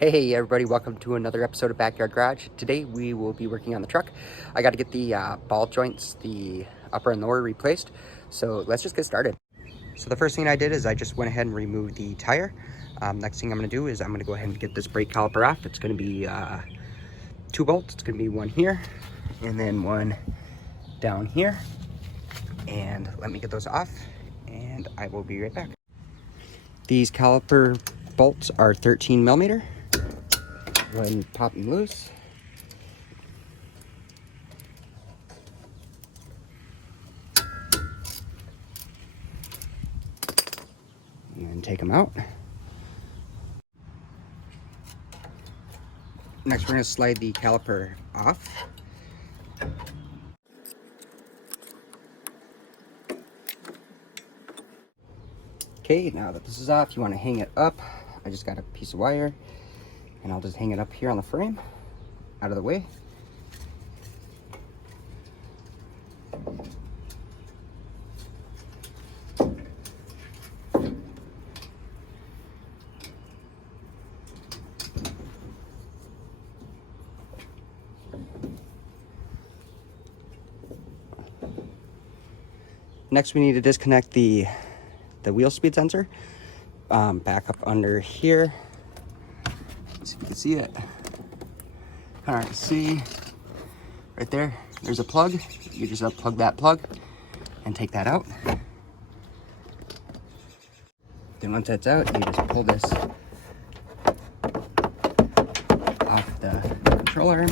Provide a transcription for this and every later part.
Hey everybody, welcome to another episode of Backyard Garage. Today we will be working on the truck. I got to get the ball joints, the upper and lower, replaced. So let's just get started. So the first thing I did is I just went ahead and removed the tire. Next thing I'm going to do is I'm going to go ahead and get this brake caliper off. It's going to be 2 bolts. It's going to be one here and then one down here. And let me get those off and I will be right back. These caliper bolts are 13 millimeter. Go ahead and pop them loose. And then take them out. Next, we're going to slide the caliper off. Okay, now that this is off, you want to hang it up. I just got a piece of wire, and I'll just hang it up here on the frame, out of the way. Next, we need to disconnect the wheel speed sensor. Back up under here. Let's see if you can see it. All right, see right there, there's a plug. You just unplug that plug and take that out. Then once that's out, you just pull this off the control arm,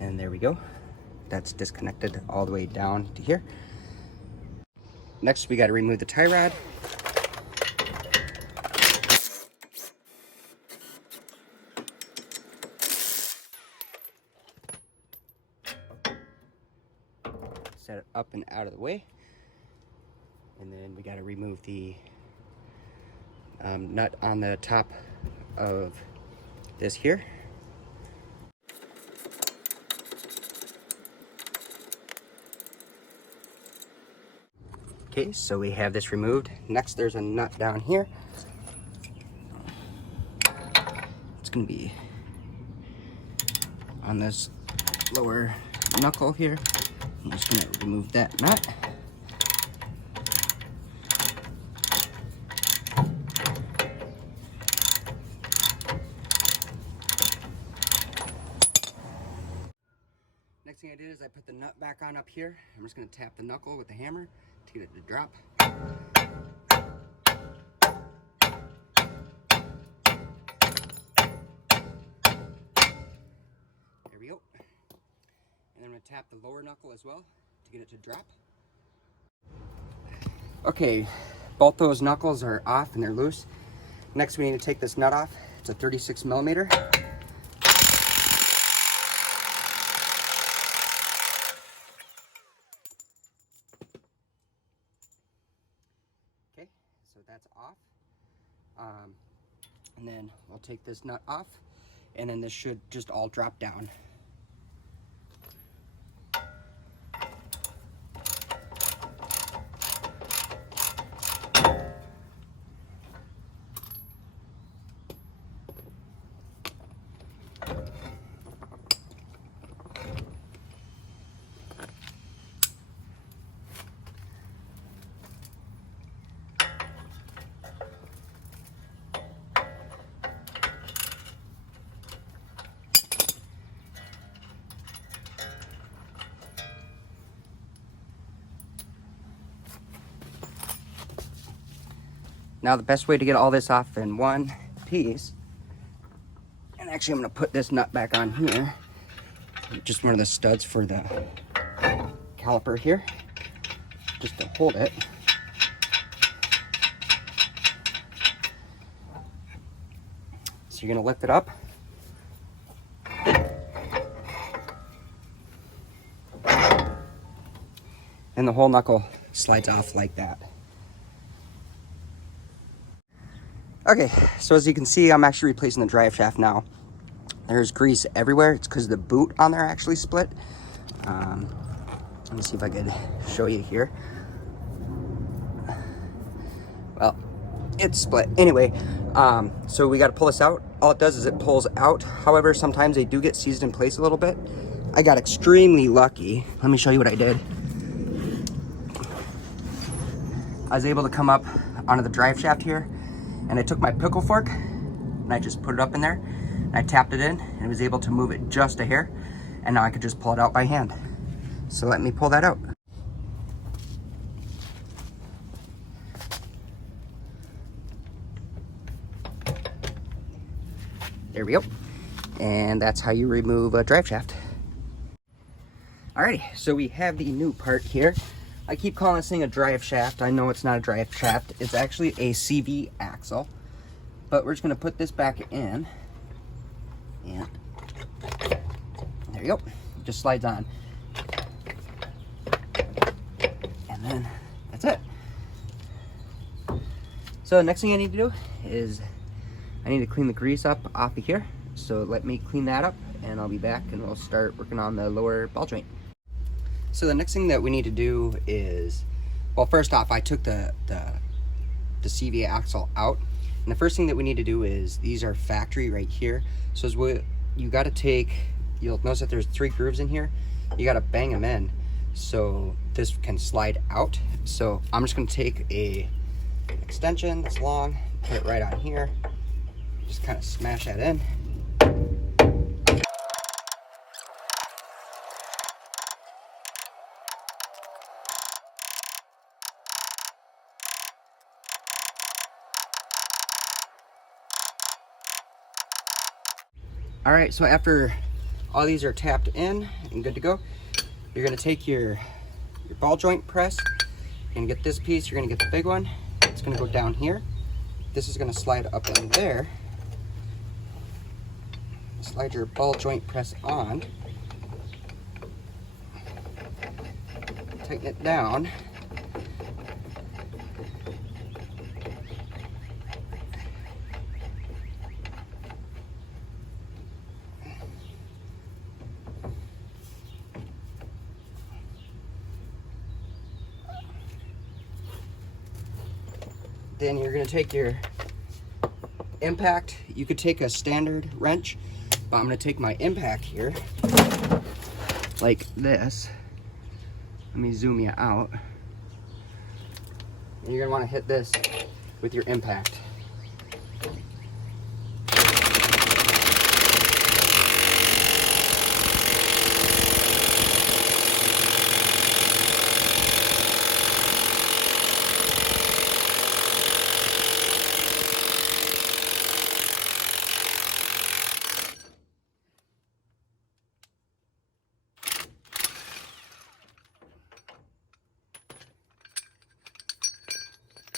and there we go. That's disconnected all the way down to here. Next, we got to remove the tie rod. Set it up and out of the way. And then we got to remove the nut on the top of this here. Okay, so we have this removed. Next, there's a nut down here. It's going to be on this lower knuckle here. I'm just going to remove that nut. Next thing I did is I put the nut back on up here. I'm just going to tap the knuckle with the hammer to get it to drop. There we go. And then I'm going to tap the lower knuckle as well to get it to drop. Okay, both those knuckles are off and they're loose. Next, we need to take this nut off. It's a 36 millimeter. Okay, so that's off. And then we'll take this nut off, and then this should just all drop down. Now the best way to get all this off in one piece, and actually I'm going to put this nut back on here, just one of the studs for the caliper here, just to hold it. So you're going to lift it up. And the whole knuckle slides off like that. Okay, so as you can see, I'm actually replacing the drive shaft now. There's grease everywhere. It's because the boot on there actually split. Let me see if I could show you here. Well, it's split. Anyway, so we got to pull this out. All it does is it pulls out. However, sometimes they do get seized in place a little bit. I got extremely lucky. Let me show you what I did. I was able to come up onto the drive shaft here, and I took my pickle fork and I just put it up in there and I tapped it in and was able to move it just a hair, and now I could just pull it out by hand. So let me pull that out. There we go. And that's how you remove a drive shaft. Alrighty, so we have the new part here. I keep calling this thing a drive shaft. I know it's not a drive shaft. It's actually a CV axle. But we're just gonna put this back in. And there you go. It just slides on. And then that's it. So the next thing I need to do is I need to clean the grease up off of here. So let me clean that up and I'll be back and we'll start working on the lower ball joint. So the next thing that we need to do is, well, first off, I took the CV axle out. And the first thing that we need to do is, these are factory right here. So as you got to take, you'll notice that there's 3 grooves in here. You got to bang them in so this can slide out. So I'm just going to take a extension that's long, put it right on here, just kind of smash that in. All right, so after all these are tapped in and good to go, you're gonna take your ball joint press. You're gonna get this piece, you're gonna get the big one. It's gonna go down here. This is gonna slide up in there. Slide your ball joint press on. Tighten it down. Then you're gonna take your impact. You could take a standard wrench, but I'm gonna take my impact here, like this. Let me zoom you out. And you're gonna wanna hit this with your impact.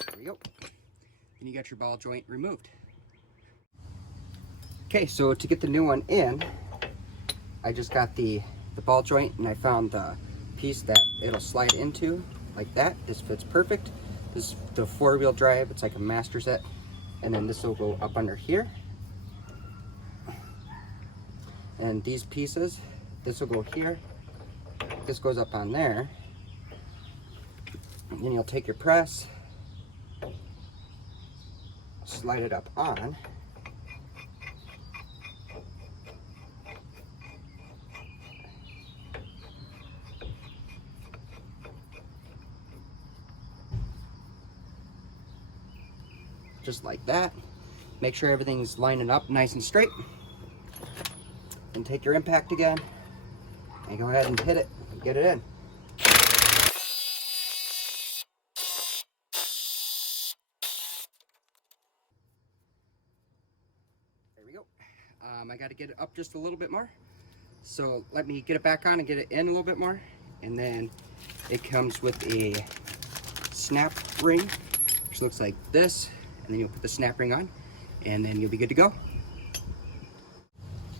There we go. And you got your ball joint removed. Okay, so to get the new one in, I just got the ball joint and I found the piece that it'll slide into like that. This fits perfect. This is the 4-wheel drive. It's like a master set. And then this will go up under here. And these pieces, this will go here. This goes up on there. And then you'll take your press, slide it up on. Just like that. Make sure everything's lining up nice and straight. And take your impact again and go ahead and hit it and get it in. There we go. I got to get it up just a little bit more. So let me get it back on and get it in a little bit more. And then it comes with a snap ring, which looks like this. And then you'll put the snap ring on and then you'll be good to go.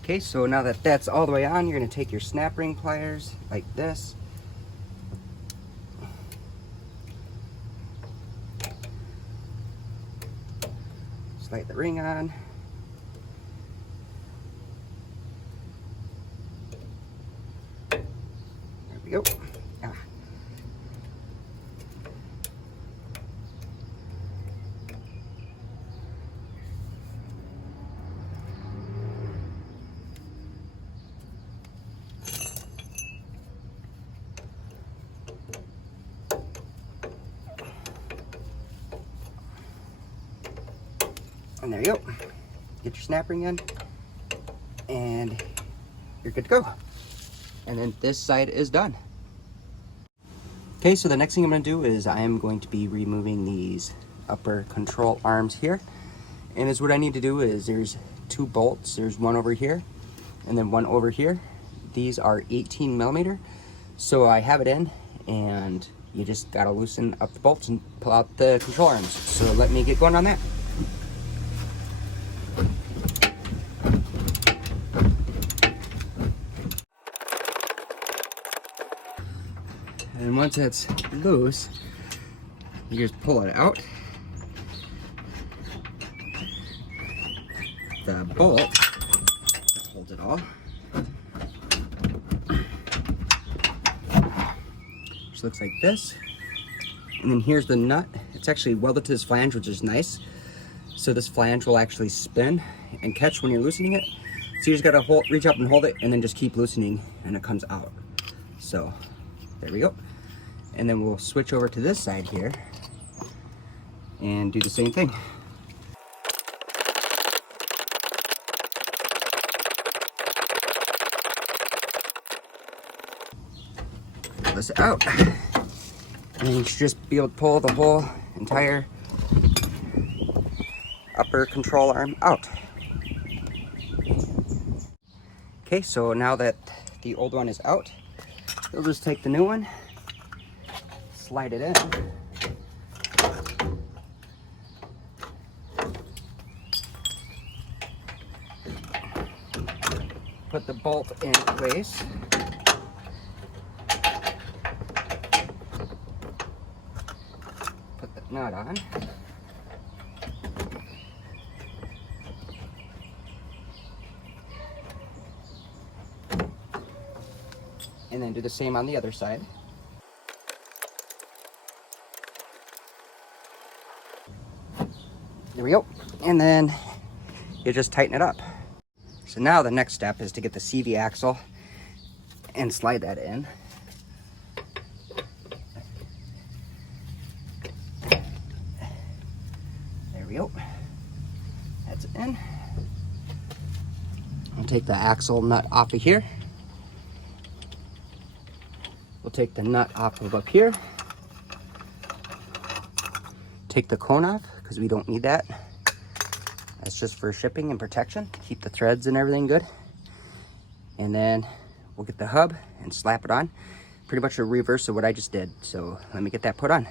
Okay, so now that that's all the way on, you're going to take your snap ring pliers like this. Slide the ring on. There we go. And there you go. Get your snap ring in, and you're good to go. And then this side is done. Okay, so the next thing I'm going to do is I am going to be removing these upper control arms here. And is what I need to do is there's 2 bolts. There's one over here and then one over here. These are 18 millimeter. So I have it in, and you just got to loosen up the bolts and pull out the control arms. So let me get going on that. And once it's loose, you just pull it out. The bolt holds it all. Which looks like this. And then here's the nut. It's actually welded to this flange, which is nice. So this flange will actually spin and catch when you're loosening it. So you just gotta reach up and hold it, and then just keep loosening, and it comes out. So there we go. And then we'll switch over to this side here and do the same thing. Pull this out. And you should just be able to pull the whole entire upper control arm out. Okay, so now that the old one is out, we'll just take the new one, slide it in. Put the bolt in place. Put the nut on. And then do the same on the other side. There we go. And then you just tighten it up. So now the next step is to get the CV axle and slide that in. There we go. That's in. I'll take the axle nut off of here. We'll take the nut off of up here. Take the cone off, because we don't need that. That's just for shipping and protection. Keep the threads and everything good. And then we'll get the hub and slap it on. Pretty much a reverse of what I just did. So let me get that put on.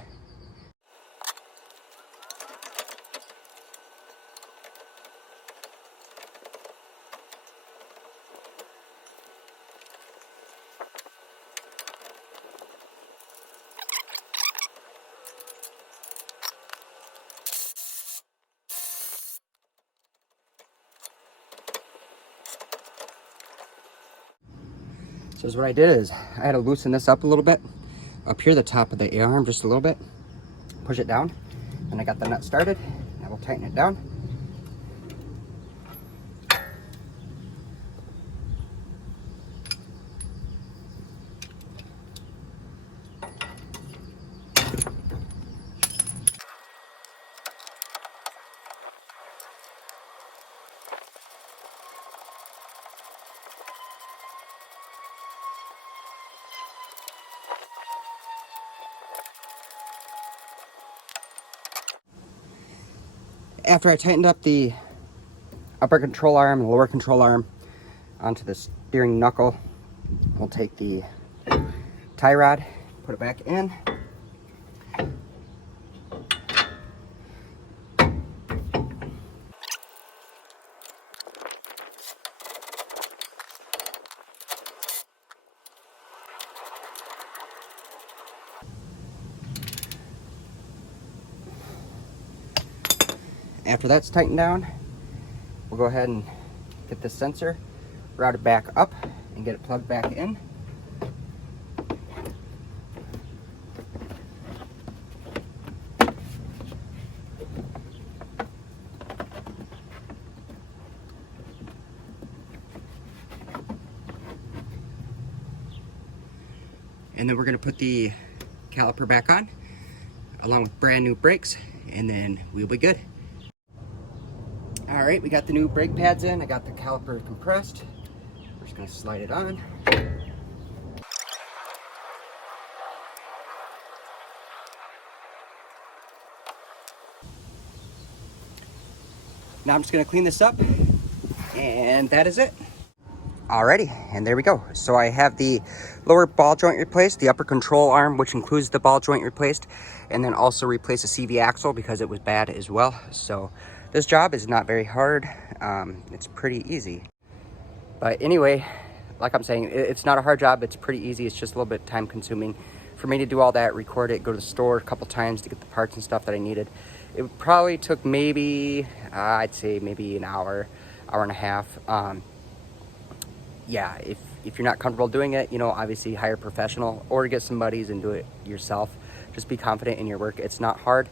So what I did is I had to loosen this up a little bit. Up here, the top of the A-arm, just a little bit. Push it down. And I got the nut started. Now we'll tighten it down. After I tightened up the upper control arm and lower control arm onto the steering knuckle, we'll take the tie rod, put it back in. After that's tightened down, we'll go ahead and get the sensor, route it back up, and get it plugged back in. And then we're going to put the caliper back on, along with brand new brakes, and then we'll be good. right, we got the new brake pads in. I got the caliper compressed. We're just gonna slide it on. Now I'm just gonna clean this up, and that is it. Alrighty, and there we go. So I have the lower ball joint replaced, the upper control arm, which includes the ball joint replaced, and then also replace the CV axle because it was bad as well. So this job is not very hard. It's pretty easy. But anyway, like I'm saying, it's not a hard job. It's pretty easy. It's just a little bit time consuming for me to do all that, record it, go to the store a couple times to get the parts and stuff that I needed. It probably took maybe, I'd say maybe an hour, hour and a half. Yeah, if you're not comfortable doing it, you know, obviously hire a professional or get some buddies and do it yourself. Just be confident in your work. It's not hard.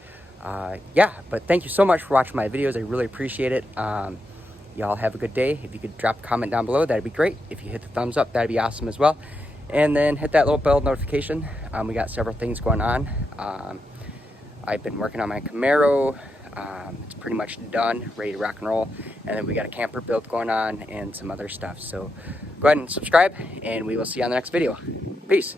Yeah, but thank you so much for watching my videos. I really appreciate it. Y'all have a good day. If you could drop a comment down below, that'd be great. If you hit the thumbs up, that'd be awesome as well. And then hit that little bell notification. We got several things going on. I've been working on my Camaro. It's pretty much done, ready to rock and roll. And then we got a camper build going on and some other stuff. So go ahead and subscribe, and we will see you on the next video. Peace.